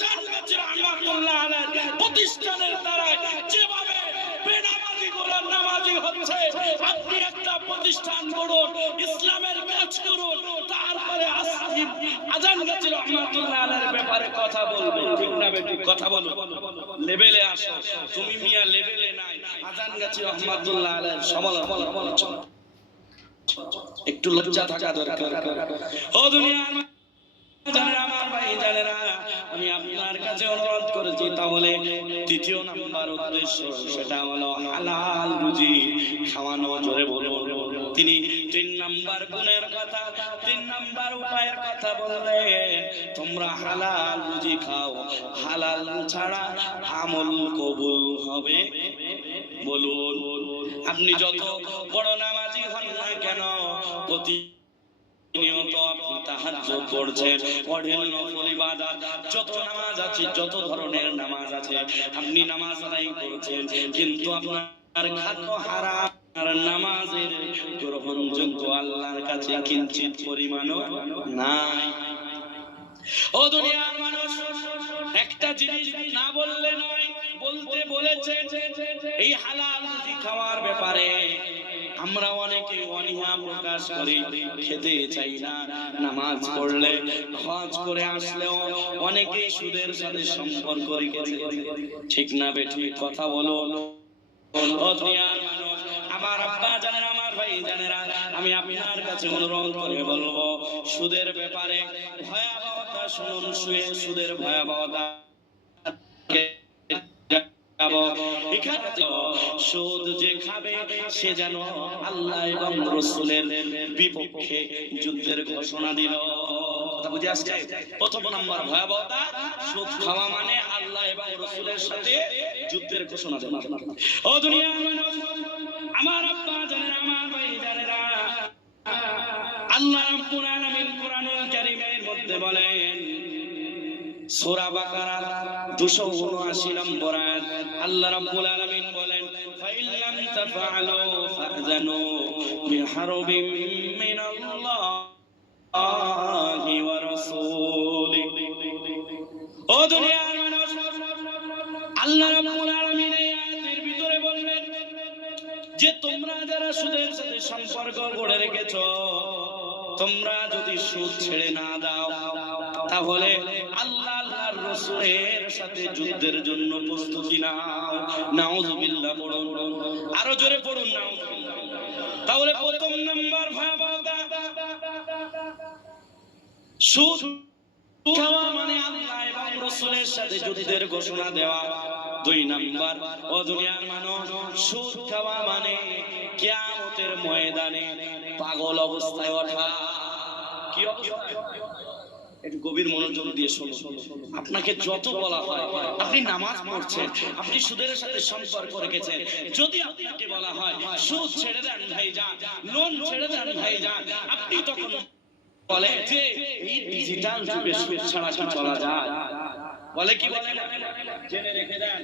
আজান গাজী রাহমাতুল্লাহ আলাইহি প্রতিষ্ঠানের দ্বারা যেভাবে বেনামাজি গুলো নামাজি হচ্ছে, আপনি একটা প্রতিষ্ঠান করুন, ইসলামের কাজ করুন, তারপরে আজান গাজী রাহমাতুল্লাহ আলাইহির ব্যাপারে কথা বলবেন। ঠিক না বেটি? কথা বলো, লেভেলে আসো। তুমি মিয়া লেভেলে নাই, আজান গাজী রাহমাতুল্লাহ আলাইহির সমালোচনা একটু লজ্জা থাকা দরকার। ও দুনিয়ার জানেরা, আমার ভাই জানেরা, আমি আপনার কাছে অনুরোধ করেছি, তাহলে তৃতীয় নাম্বার উদ্দেশ্য সেটা হলো হালাল রুজি খাওয়ানো। জোরে বলুন। তিনি 3 নাম্বার গুণের কথা, 3 নাম্বার উপায়ের কথা বললেন, তোমরা হালাল রুজি খাও, হালাল ছাড়া আমল কবুল হবে। বলুন, আপনি যত বড় নামাজি হন না কেন, নিয়ত আপনি তাহাজ্জুদ করছেন, পড়েন নফল ইবাদত, যত নামাজ আছে, যত ধরনের নামাজ আছে, আপনি নামাজ আদায় করছেন, কিন্তু আপনার খাদ্য হারাম, আর নামাজের গ্রহণযোগ্য আল্লাহর কাছে কিঞ্চিত পরিমাণও নাই। ও দুনিয়ার মানুষ, একটা জিনিস না বললে নয়, বলতে বলেছেন এই হালাল রুজি খাওয়ার ব্যাপারে। আমরা অনেকে অনীহা প্রকাশ করি, খেতে চাই না, নামাজ পড়লে, হজ করে আসলেও অনেকেই সুদের সাথে সম্পর্ক রেখেছে। ঠিক না বেঠি? কথা বলো। আমার আব্বা জানেন, আমার ভাই জানেরা, আমি আপনার কাছে অনুরোধ করে বলবো, সুদের ব্যাপারে ভয়াবহতা শুনুন। সুদের ভয়াবহতা সুদ যে খাবে সে যেন আল্লাহ এবং রাসূলের বিপক্ষে যুদ্ধের ঘোষণা দিল। বুঝে আসছে? প্রথম নাম্বার ভয়াবহতা, সুদ খাওয়া মানে আল্লাহ এবং রাসূলের সাথে যুদ্ধের ঘোষণা দেওয়া। ও দুনিয়ার মানুষ, আমার আব্বা জানেন, আমার ভাই জানেরা, আল্লাহ রাব্বুল আলামিন কোরআনুল কারীমের মধ্যে বলেন, সূরা বাকারা 279 নম্বর আয়াত, আল্লাহ রাব্বুল আলামিন বলেন, ফাইল্লাম তাফআলু ফাহজানু বিহারবিম মিনাল্লাহি ওয়া রাসূলিহি। ও দুনিয়ার মানুষ, আল্লাহ রাব্বুল আলামিন এই আয়াতের ভিতরে বললেন যে তোমরা যারা সুদের সাথে সম্পর্ক গড়ে রেখেছো, তোমরা যদি সুদ ছেড়ে না দাও, তাহলে আল্লাহ আল্লাহর রাসূলের সাথে যুদ্ধের জন্য প্রস্তুতি নাও। নাউযুবিল্লাহ পড়ুন, আরো জোরে পড়ুন নাউযুবিল্লাহ। তাহলে প্রথম নাম্বার ভয়াবহতা, সুদ খাওয়া মানে আল্লাহ এবং রাসূলের সাথে যুদ্ধের ঘোষণা দেওয়া। 2 নাম্বার, ও দুনিয়ার মানুষ, সুদ খাওয়া মানে কিয়ামতের ময়দানে পাগল অবস্থায় ওঠা। কি অবস্থা? একটু গভীর মনোযোগ দিয়ে শুনুন। আপনাকে যত বলা হয় আপনি নামাজ পড়ছেন, আপনি সুদের সাথে সম্পর্ক রেখেছেন, যদি আপনাকে বলা হয় সুদ ছেড়ে দেন ভাইজান, লোন ছেড়ে দেন ভাইজান, আপনি তখন বলে যে এই ডিজিটাল যুগে সুদ ছাড়া কি চলা যায়? বলে কি বলে? জেনে রেখে দেন,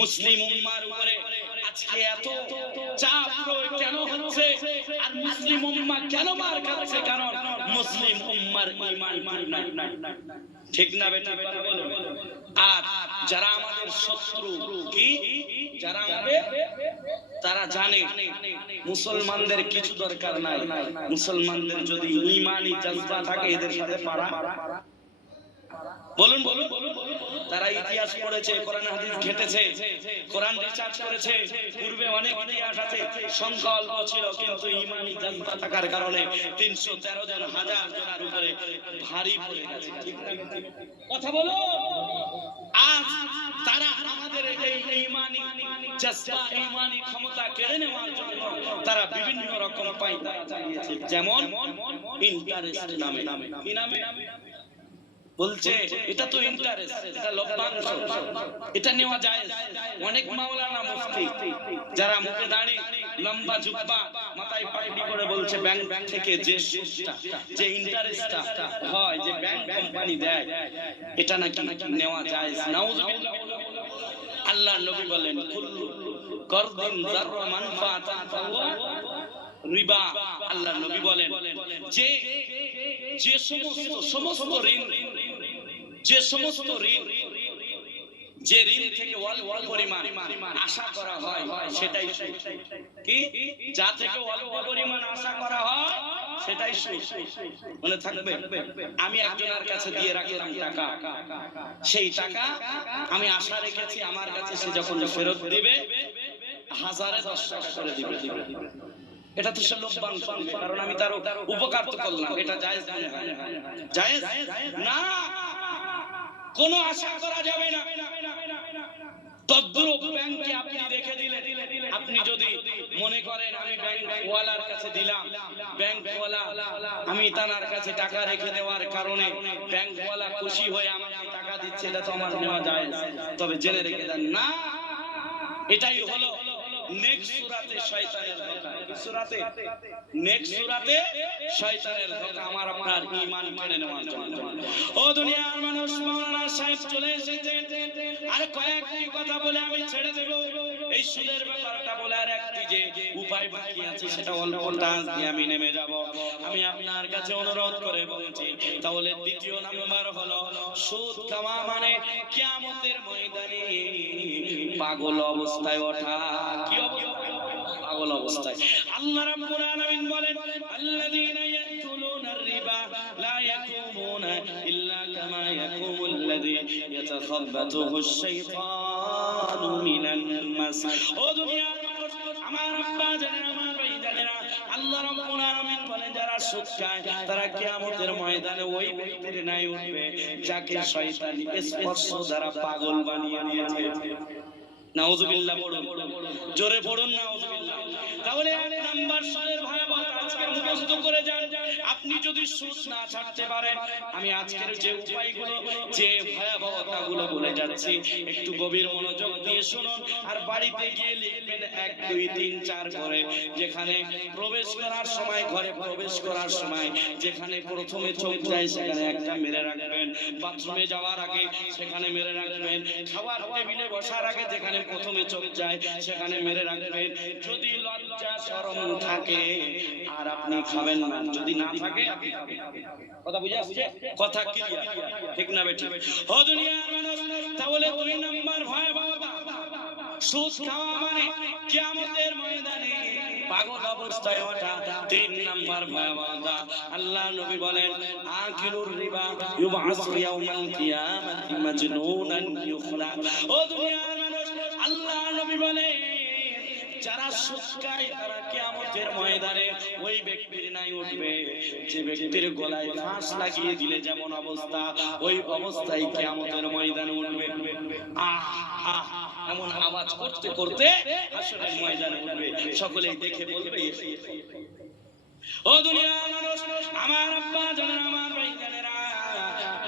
মুসলিম উম্মার উপরে আজকে এত চাপ কেন হচ্ছে, আর মুসলিম উম্মাহ কেন মার খাচ্ছে? কারণ মুসলিম উম্মার ঈমান নাই। ঠিক না বেটা? আর যারা আমাদের শত্রু, কি যারা আমাদের, তারা জানে মুসলমানদের কিছু দরকার নাই, মুসলমানদের যদি ঈমানি জজবা থাকে এদের সাথে পারা। বলুন বলুন, তারা ইতিহাস পড়েছে, কোরআন হাদিস ঘেটেছে, কোরআন রিসার্চ করেছে, পূর্বে অনেক ইতিহাস আছে, সংকল্প ছিল, কিন্তু ঈমানি জজবা থাকার কারণে 313 জন, 1000 জনের উপরে ভারী পড়ে গেছে। ঠিক না? কথা বলো। আজ তারা আমাদের এই ঈমানি জজবা, ঈমানি ক্ষমতা কেড়ে নেওয়ার জন্য তারা বিভিন্ন রকম পায়তা চালিয়েছে, যেমন ইন্টারেস্ট নামে। কি নামে? বলছে এটা তো ইন্টারেস্ট, এটা লভ্যাংশ, এটা নেওয়া যায়। অনেক মাওলানা মুফতি যারা মুখে দাঁড়িয়ে, লম্বা জুব্বা, মাথায় পাগড়ি করে বলছে ব্যাংক থেকে যে সুদটা, যে ইন্টারেস্টটা হয়, যে ব্যাংক কোম্পানি দেয়, এটা নাকি নেওয়া যায়। নাউযুবিল্লাহ। আল্লাহর নবী বলেন, কুল্লু করদিন যাররা মানফাআতান ফাহুয়া রিবা। আল্লাহর নবী বলেন যে সমস্ত ঋণ যে সমস্ত ঋণ, যে ঋণ থেকে অল্প পরিমাণ আশা করা হয় সেটাই সুদ। কি? যা থেকে অল্প পরিমাণ আশা করা হয় সেটাই সুদ। মনে থাকবে, আমি একজনের কাছে দিয়ে রাখলাম টাকা, সেই টাকা আমি আশা রেখেছি আমার কাছে সে যখন ফেরত দিবে 1000-এ 10 টাকা করে দিবে। এটা তো সে লোকবান শুনবে, কারণ আমি তার উপকার তো করলাম। এটা জায়েজ মনে হয়? জায়েজ না, কোনো আশা করা যাবে না। তদ্রূপ ব্যাংকে আপনি রেখে দিলেন, আপনি যদি মনে করেন আমি ব্যাংকওয়ালার কাছে দিলাম, ব্যাংকওয়ালা আমি তার কাছে টাকা রেখে দেওয়ার কারণে ব্যাংকওয়ালা খুশি হয়ে আমাকে টাকা দিচ্ছে, এটা তো আমার নেওয়া যায়। তবে জেনে রেখে দেন না, এটাই হলো নেক্সট সূরাতে শয়তানের ধোঁকা। কি সূরাতে? নেক্সট সূরাতে শয়তানের ধোঁকা, আমার আপনার ঈমান কেড়ে নেওয়ার জন্য। ও দুনিয়ার মানুষ, মাওলানা সাহেব চলে এসেছেন, আর কয়েকটি কথা বলে আমি ছেড়ে দেব। এই সুদের ব্যাপারটা বলে আর একটি যে উপায় বাকি আছে সেটা অল্পটা দিয়ে আমি নেমে যাব। আমি আপনার কাছে অনুরোধ করে বলছি, তাহলে দ্বিতীয় নাম্বার হলো সুদ খাওয়া মানে কিয়ামতের ময়দানে পাগল অবস্থায় ওঠা। কি পাগল অবস্থায়? আল্লাহ রাব্বুল আলামিন বলেন, আল্লাযীনা ইয়াকুলুনার রিবা লা ইয়াকুমুনা ইল্লা কামা ইয়াকুমুল্লাযী ইয়াতাখাব্বাতুহুশ শাইতানু মিনান মাস। ও দুনিয়ার মানুষ, আমার আব্বা জানেন, আমার ভাই জানেন, আল্লাহ রাব্বুল আলামিন বলেন যারা সুদ খায় তারা কিয়ামতের ময়দানে ওই ব্যক্তির ন্যায় উঠবে যাকে শয়তান স্পর্শ দ্বারা পাগল বানিয়ে দিয়েছে। নাউযুবিল্লাহ পড়ুন, জোরে পড়ুন নাউযুবিল্লাহ। তাহলে এক নাম্বার সুদের ভয়াবহতা আজকে মুখস্থ করে যান। আপনি যদি সুদ না ছাড়তে পারেন, আমি আজকের যে উপায়গুলো, যে ভয়াবহতাগুলো বলে যাচ্ছি, একটু গভীর মনোযোগ দিয়ে শুনুন, আর বাড়িতে গিয়ে লিখবেন 1 2 3 4 করে। যেখানে প্রবেশ করার সময়, ঘরে প্রবেশ করার সময় যেখানে প্রথমে চোখ যায় সেখানে একটা মেরে রাখবেন, বাথরুমে যাওয়ার আগে সেখানে মেরে রাখবেন, খাবার টেবিলে বসার আগে যেখানে প্রথমে চোখ যায় সেখানে মেরে রাখবেন। যদি লজ্জা শরম থাকে আর আপনি খাবেন না, যদি না থাকে কথা বুঝে আসছে? কথা ক্লিয়ার, ঠিক না বেঠিক? ও দুনিয়ার মানুষ, তাহলে 2 নাম্বার ভয়াবহতা সুদ খাওয়া মানে কিয়ামতের ময়দানে পাগল অবস্থায় ওঠা। 3 নাম্বার ভয়াবহতা, আল্লাহ নবী বলেন, আকিলুর রিবা ইউবাসু ইয়াউমাল কিয়ামাতি মাজনুনান ইউখলা। ও দুনিয়ার মানুষ, আল্লাহ নবী বলেন যারা সুদ খায় তারা কিয়ামতের ময়দানে ওই ব্যক্তির নাই উঠবে যে ব্যক্তির গলায় ফাঁস লাগিয়ে দিলে যেমন অবস্থা, ওই অবস্থায় কিয়ামতের ময়দানে উঠবে। আহ আহ এমন আওয়াজ করতে করতে হাসরের ময়দানে উঠবে, সকলেই দেখে বলবে। ও দুনিয়ার মানুষ, আমার আব্বা জানেন, আমার ভাই জানেরা,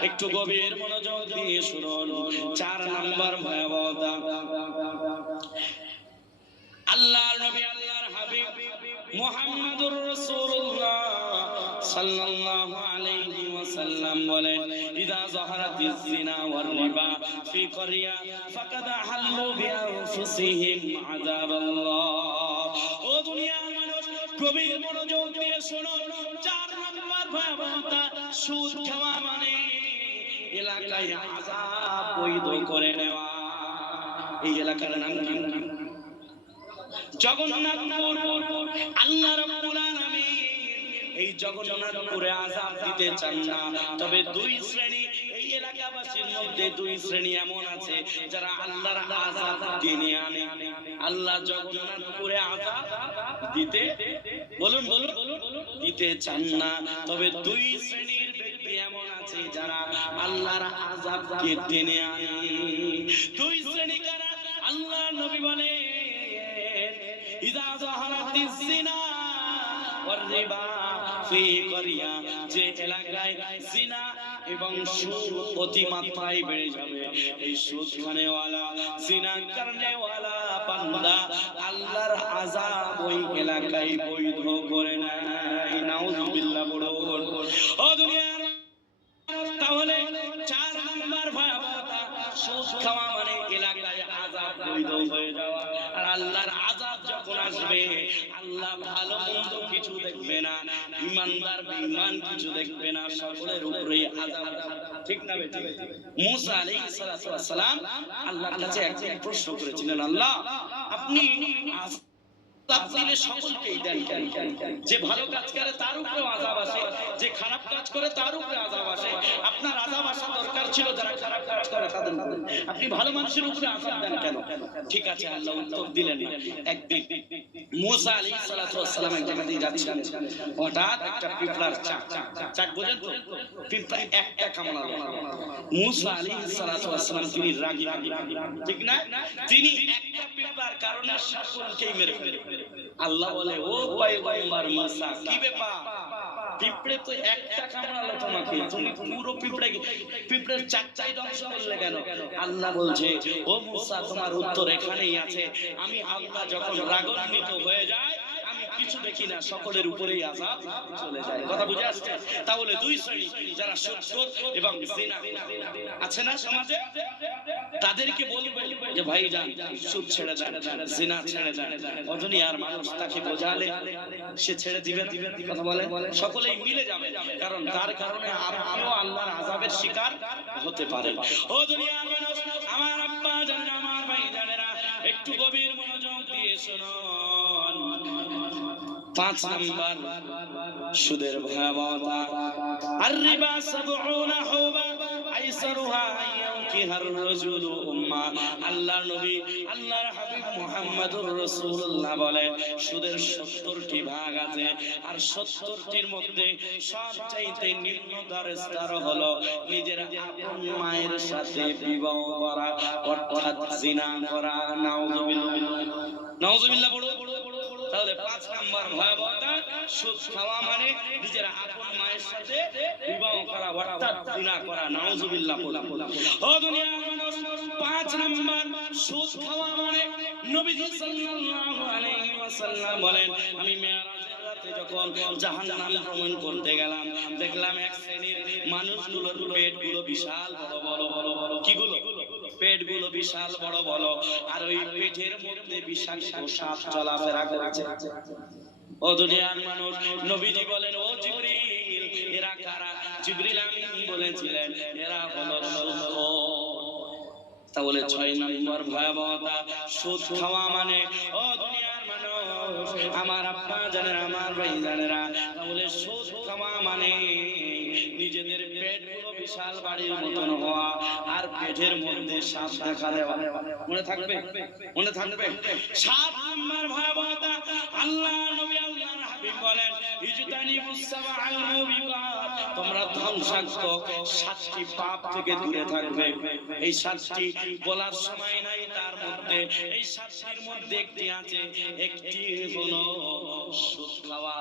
একটু গভীর মনোযোগ দিয়ে শুনুন। 4 নাম্বার ভয়াবহতা, আল্লাহর নবী, আল্লাহর হাবিব মুহাম্মদুর রাসূলুল্লাহ সাল্লাল্লাহু আলাইহি ওয়াসাল্লাম বলেন, ইযা যাহারাতিজ জিনা ওয়ার রিবা ফি ক্বরিয়া ফাকাদ হাল্লু বিআনফুসিহিম আযাবাল্লাহ। ও দুনিয়ার মানুষ, গভীর মনোযোগ দিয়ে শুনুন। 4 নাম্বার ভয়াবহতা, সুদ খাওয়া মানে এলাকায় আযাব বৈধ করে নেওয়া। এই এলাকার নাম কি? জগন্নাথপুর। আল্লাহ রাব্বুল আলামিন এই জগন্নাথপুরে আযাব দিতে চান না, তবে 2 শ্রেণী এই এলাকাবাসীর মধ্যে 2 শ্রেণী এমন আছে যারা আল্লাহর আযাব টেনে আনে। আল্লাহ জগন্নাথপুরে আযাব দিতে বলুন দিতে চান না, তবে 2 শ্রেণীর ব্যক্তি এমন আছে যারা আল্লাহর আযাবকে টেনে আনে। 2 শ্রেণী কারা? আল্লাহ নবী বলে, ইযা যাহারাতিজ জিনা ওয়ার রিবা ফি ক্বরিয়া, যে এলাকায় জিনা এবং সুদ অতিমাত্রায় বেড়ে যাবে, এই সুদ খানেওয়ালা, জিনা করনেওয়ালা বান্দা আল্লাহর আযাব ওই এলাকায় বৈধ করে নেয়। নাউযুবিল্লাহ বলুন। ও দুনিয়ার, তাহলে 4 নাম্বার ভয়াবহতা, সুদ খাওয়া মানে এলাকায় আযাব বৈধ হয়ে যাওয়া। আর আল্লাহর আযাব যখন যখন আসবে আল্লাহ ভালো মন্দ কিছু দেখবে না, ঈমানদার বেঈমান কিছু দেখবে না, সকলের উপরেই আযাব। ঠিক না বেঠিক? মুসা আলাইহিস সালাতু ওয়াস সালাম আল্লাহর কাছে একদিন প্রশ্ন করেছিলেন, আল্লাহ আপনি দিলে সকলকেই দেন কেন? যে ভালো কাজ করে তার উপরে আযাব আসে, যে খারাপ কাজ করে তার উপরে আযাব আসে। আপনার আযাব আসা দরকার ছিল যারা খারাপ কাজ করে তাদের উপরে, আপনি ভালো মানুষের উপরে আযাব দেন কেন? ঠিক আছে, আল্লাহ উত্তর দিলেন না। একদিন মুসা আলাইহিস সালাতু ওয়াস সালাম এক জায়গা দিয়ে যাচ্ছিলেন, হঠাৎ একটা পিঁপড়ার চাক বোঝেন তো, পিঁপড়া একটা কামড়ালো। মুসা আলাইহিস সালাতু ওয়াস সালাম তিনি রাগী, ঠিক না? তিনি একটা পিঁপড়ার কারণে সকলকেই মেরে ফেললেন। আল্লাহ বলে, ও পয়গম্বর মুসা, কি ব্যাপার? পিঁপড়ে তো একটা কামড়ালো তোমাকে, তুমি পুরো পিঁপড়ের চাকচাই ধ্বংস করলে কেন? আল্লাহ বলছে, ও মুসা তোমার উত্তর এখানেই আছে। আমি আল্লাহ যখন রাগান্বিত হয়ে যায় আমি কিছু দেখি না, সকলের উপরেই আযাব চলে যায়। কথা বুঝে আসছে? তাহলে দুই শ্রেণী, যারা সুদ এবং জিনা আছে না সমাজে, তাদেরকে বলবো যে ভাইজান সুদ ছেড়ে দেন, জিনা ছেড়ে দেন। দুনিয়ার মানুষ তাকে বোঝালে সে ছেড়ে দিবে। কথা বলে সকলেই মিলে যাবে, কারণ তার কারণে আপনিও আল্লাহর আযাবের শিকার হতে পারেন। ও দুনিয়ার মানুষ, আমার আব্বা জানেন, আমার ভাই জানেরা, একটু গভীর মনোযোগ দিয়ে শুনুন। 5 নাম্বার সুদের ভয়াবহতা। আর রিবা 70 হুবা আইসারুহা আইয়ানকিহার রাজুলু উম্মা। আল্লাহর নবী আল্লাহর হাবিব মুহাম্মদুর রাসূলুল্লাহ বলেন, সুদের 70টি ভাগ আছে, আর 70টির মধ্যে সবচাইতে নিম্ন স্তর হলো নিজের আপন মায়ের সাথে বিবাহ করা, অর্থাৎ জিনা করা। নাউযুবিল্লাহ বড়। তাহলে 5 নাম্বার ভয়াবহতা, সুদ খাওয়া মানে নিজের আপন মায়ের সাথে বিবাহ করা, অর্থাৎ জিনা করা। নাউযুবিল্লাহ বলা। ও দুনিয়ার মানুষ, 5 নাম্বার সুদ খাওয়া মানে নবীজি সাল্লাল্লাহু আলাইহি ওয়াসাল্লাম বলেন, আমি মেরাজের রাতে যখন জাহান্নাম ভ্রমণ করতে গেলাম, দেখলাম এক শ্রেণীর মানুষগুলোর পেটগুলো বিশাল বড় বড়। কিগুলো? পেটগুলো বিশাল বড় বড়, আর ওই পেটের মধ্যে বিষাক্ত সাপ চলাফেরা করছে। ও দুনিয়ার মানুষ, নবীজি বলেন, ও জিবরিল এরা কারা? জিবরিল আমিন বলেছিলেন, এরা হলো সুদখোর। তাহলে 6 নম্বর ভয়াবহতা, সুদ খাওয়া মানে, ও দুনিয়ার মানুষ, আমার আব্বা জানেন, আমার ভাই জানেরা, তাহলে সুদ খাওয়া মানে নিজেদের পেটগুলো বিশাল বাড়ির মতন হওয়া, আর পেটের মধ্যে সাপ দেখা দেওয়া। মনে থাকবে? মনে থাকবে? 7 নম্বর ভয়াবহতা, আল্লাহ নবী আল্লাহর হাবিব বলেন, ইজতানিবুস সাবআল মুবিকাত, তোমরা ধ্বংসাত্মক 7টি পাপ থেকে দূরে থাকবে। এই 7টি বলার সময় নাই, তার মধ্যে এই 7টির মধ্যে একটি আছে, একটি হলো সুদ খাওয়া।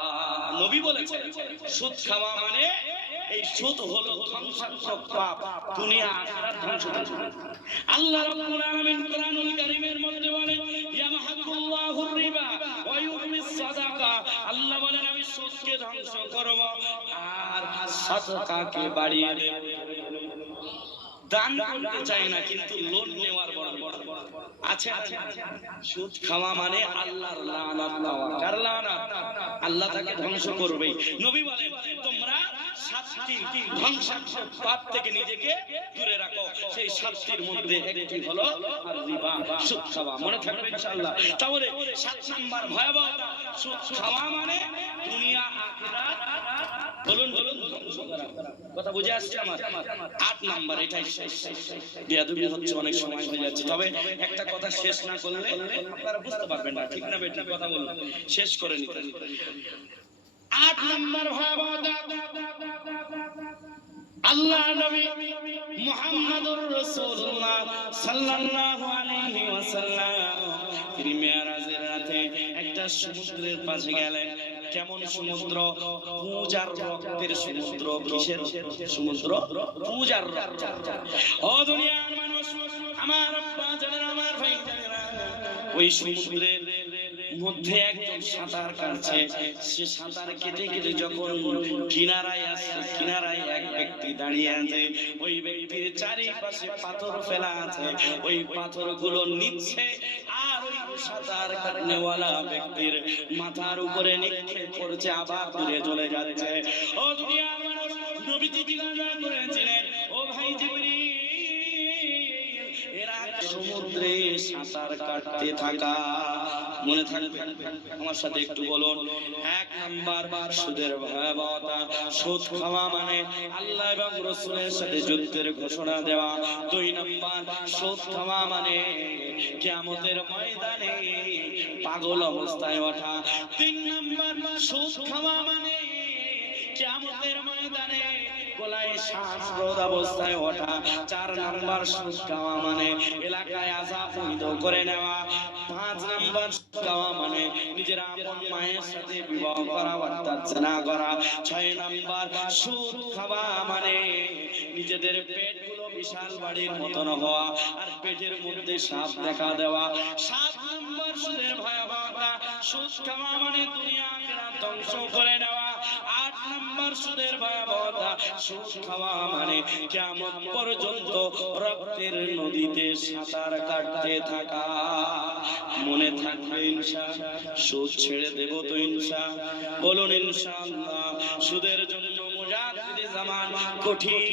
নবী বলেছেন সুদ খাওয়া মানে, এই সুদ হলো ধ্বংসাত্মক পাপ, দুনিয়া আখিরাত ধ্বংস করে। আল্লাহ রাব্বুল আলামিন কোরআনুল কারীমের মধ্যে বলেন, ইয়ামহাকুল্লাহুর রিবা ওয়া ইউরবিস সাদাকা। আল্লাহ বলেন, আমি সুদকে ধ্বংস করব আর সাদাকাকে বাড়িয়ে দেব। দান করতে চাই না, কিন্তু লোন নেওয়ার বড় আছে। সুদ খাওয়া মানে আল্লাহর লানত পাওয়া। কার লানত? আল্লাহ তাকে ধ্বংস করবে। নবী বলেন, তোমরা 7টি ধ্বংসাত্মক পাপ থেকে নিজেকে দূরে রাখো। সেই 7টির মধ্যে একটি হলো আর রিবা, সুদ খাওয়া। মনে থাকবে ইনশাআল্লাহ। তাহলে 7 নাম্বার ভয়াবহতা, সুদ খাওয়া মানে দুনিয়া আখিরাত বলুন কথা বুঝে আসছে আমার? 8 নাম্বার, এটাই শেষ। বেয়াদবি হচ্ছে, অনেক সময় হয়ে যাচ্ছে, তবে একটা কথা শেষ না করলে আপনারা বুঝতে পারবেন না। ঠিক না বেটা? কথা বলুন, শেষ করে নিতে। 8 নাম্বার ভয়াবহতা, আল্লাহ নবী মুহাম্মদুর রাসূলুল্লাহ সাল্লাল্লাহু আলাইহি ওয়াসাল্লাম তিনি মেরাজের রাতে একটা সমুদ্রের পাশে গেলেন। কেমন সমুদ্র? পূজার রক্তের সমুদ্র। কিসের সমুদ্র? পূজার রক্ত। ও দুনিয়ার মানুষ, আমার আব্বা জানেন, আমার ভাই জানেন, ওই সমুদ্রের মধ্যে একজন সাঁতার কাটছে। সে সাঁতার কেটে কেটে যখন কিনারায় আসছে, কিনারায় এক ব্যক্তি দাঁড়িয়ে আছে। ওই ব্যক্তির চারিপাশে পাথর ফেলা আছে, ওই পাথরগুলো নিচ্ছে আর ওই সাঁতার কাটনেওয়ালা ব্যক্তির মাথার উপরে নিক্ষেপ করছে, আবার দূরে চলে যাচ্ছে। ও দুনিয়ার মানুষ, নবীজি জিজ্ঞাসা করেছিলেন, ও ভাই জিবরিল, এরা সমুদ্রে সাঁতার কাটতে থাকা, মনে থাকবে আমার সাথে একটু বলুন। এক নাম্বার সুদের ভয়াবহতা, সুদ খাওয়া মানে আল্লাহ এবং রাসূলের সাথে যুদ্ধের ঘোষণা দেওয়া। দুই নাম্বার, সুদ খাওয়া মানে কিয়ামতের ময়দানে পাগল অবস্থায় ওঠা। তিন নাম্বার, সুদ খাওয়া মানে কিয়ামতের ময়দানে গলায় শ্বাসরোধ অবস্থায় ওঠা। চার নাম্বার, সুদ খাওয়া মানে এলাকায় আযাব বৈধ করে নেওয়া। পাঁচ নাম্বার, সুদ খাওয়া মানে নিজের আপন মায়ের সাথে বিবাহ করা অর্থাৎ জিনা করা। ছয় নাম্বার, সুদ খাওয়া মানে নিজেদের পেটগুলো বিশাল বাড়ির মতন হওয়া আর পেটের মধ্যে সাপ দেখা দেওয়া। সাত নাম্বার সুদের ভয়াবহতা, সুদ খাওয়া মানে দুনিয়া আখিরাত ধ্বংস করে নেওয়া। আট নাম্বার সুদের ভয়াবহতা, সুদ খাওয়া মানে কিয়ামত পর্যন্ত রক্তের নদীতে সাঁতার কাটতে থাকা। মনে থাকবে ইনশাআল্লাহ, সুদ ছেড়ে দেব তো ইনশাআল্লাহ, বলুন ইনশাআল্লাহ। সুদের জন্য মুজাদ্দিদে জামান কঠিন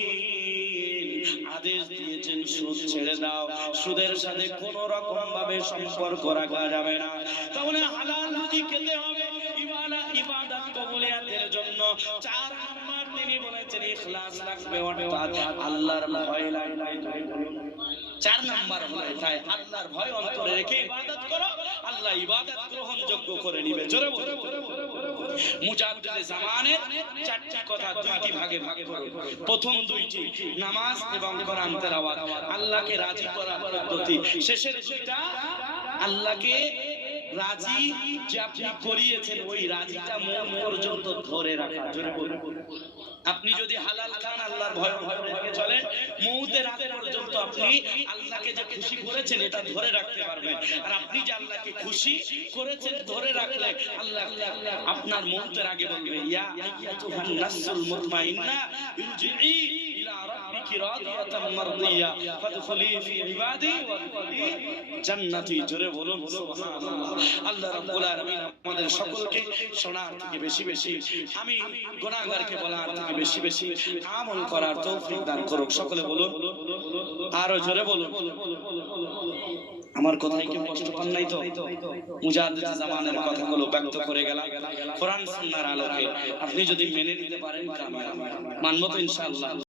আদেশ দিয়েছেন, সুদ ছেড়ে দাও, সুদের সাথে কোন রকম ভাবে সম্পর্ক রাখা যাবে না। তাহলে হালাল রুজি খেতে হবে ইবাদত কবুলিয়াতের জন্য। চার নাম্বার তিনি বলেছেন ইখলাস রাখবে, অর্থাৎ আল্লাহর ভয় লাগবে। চার নাম্বার হলো এটাই, আল্লাহর ভয় অন্তরে রেখে ইবাদত করো, আল্লাহ ইবাদত গ্রহণযোগ্য করে নেবে। জোরে বলো। মুজাদ্দিদে জামানের চারটি কথা দুইটি ভাগে ভাগে করো। প্রথম দুইটি নামাজ এবং কোরআন তেলাওয়াত, আল্লাহকে রাজি করার পদ্ধতি। শেষের দুইটা আল্লাহকে রাজি যে আপনি করিয়েছেন ওই রাজিটা মন পর্যন্ত ধরে রাখা। জোরে বলুন। আপনি যদি হালাল খান, আল্লাহর ভয় রেখে চলেন, মউতের আগ পর্যন্ত আপনি আল্লাহকে যে খুশি করেছেন এটা ধরে রাখতে পারবেন। আর আপনি যে আল্লাহকে খুশি করেছেন ধরে রাখলে আল্লাহ আপনার মউতের আগে বলবে, ইয়া আইয়াতুহান নাসুল মুতমাইন্না ইরজিই ইলা রাব্বিকি রাদিয়াতাম মারদিয়া ফাদখুলি ফি ইবাদি ওয়াদখুলি জান্নাতি। জোরে বলুন সুবহানাল্লাহ। আল্লাহ রাব্বুল আলামিন আমাদের সকলকে শোনার থেকে বেশি বেশি, আমি গুনাহগারকে বলার থেকে বেশি বেশি আমল করার তৌফিক দান করুক। সকলে বলুন, আরো জোরে বলুন। আমার কথাই কি কষ্ট পান নাই তো? মুজাদ্দিদে জামানের কথাগুলো ব্যক্ত করে গেলাম কোরআন সুন্নাহর আলোকে। আপনি যদি মেনে নিতে পারেন, মানব তো ইনশাআল্লাহ।